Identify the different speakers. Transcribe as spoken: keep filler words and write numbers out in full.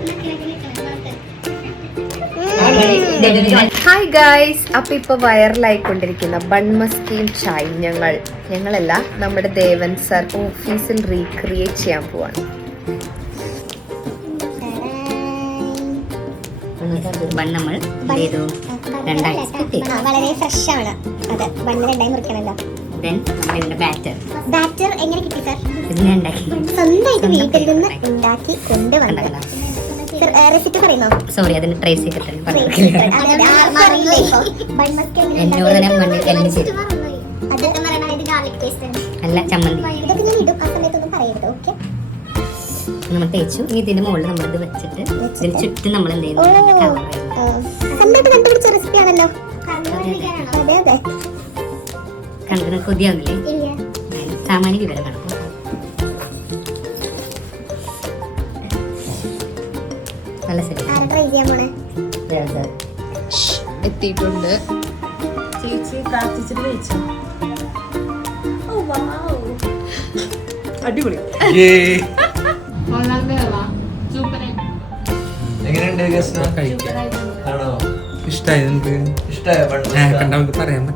Speaker 1: Hi guys, അപ്പൊ ഇപ്പൊ വൈറലായിക്കൊണ്ടിരിക്കുന്ന ബൺമസ്കിയും ചായയും ഞങ്ങൾ ഞങ്ങളല്ല നമ്മുടെ ദേവൻ സർ ഓഫീസിൽ റീക്രിയേറ്റ് ചെയ്യാൻ പോവാണ്.
Speaker 2: നമ്മൾ
Speaker 3: വളരെ ഫ്രഷ് ആണ്. അതെ, ബണ്ണ് രണ്ടായി മുറിക്കണല്ലോ.
Speaker 2: ബാറ്റർ
Speaker 3: ബാറ്റർ എങ്ങനെ കിട്ടി സാർ?
Speaker 2: ഇതിനുണ്ടാക്കി
Speaker 3: സ്വന്തമായിട്ട് വീട്ടിൽ നിന്ന് ഉണ്ടാക്കി കൊണ്ടുവന്നത്. റെസിപ്പി പറയുന്നോ?
Speaker 2: സോറി, അതിന് ട്രേസ് ചെയ്തിട്ട് അല്ല ചമ്മന്തി നമ്മൾ തേച്ചു. ഇനി ഇതിന്റെ മുകളിൽ നമ്മളിത് വെച്ചിട്ട് ഇതിന് ചുറ്റും നമ്മൾ എന്ത് ചെയ്യുന്നു
Speaker 3: റെസിപ്പിയാണല്ലോ.
Speaker 2: കണ്ടിട്ട് കൊതിയാവില്ലേ? സാമാന്യ വിവരം നടക്കും. നല്ല
Speaker 1: എത്തിയിട്ടുണ്ട്.
Speaker 4: ചേച്ചി പ്രാർത്ഥിച്ചിട്ട് കഴിച്ചു. അടിപൊളി.
Speaker 5: എങ്ങനെയുണ്ട്? ഇഷ്ടായി. ഇഷ്ടായോ? പറയാൻ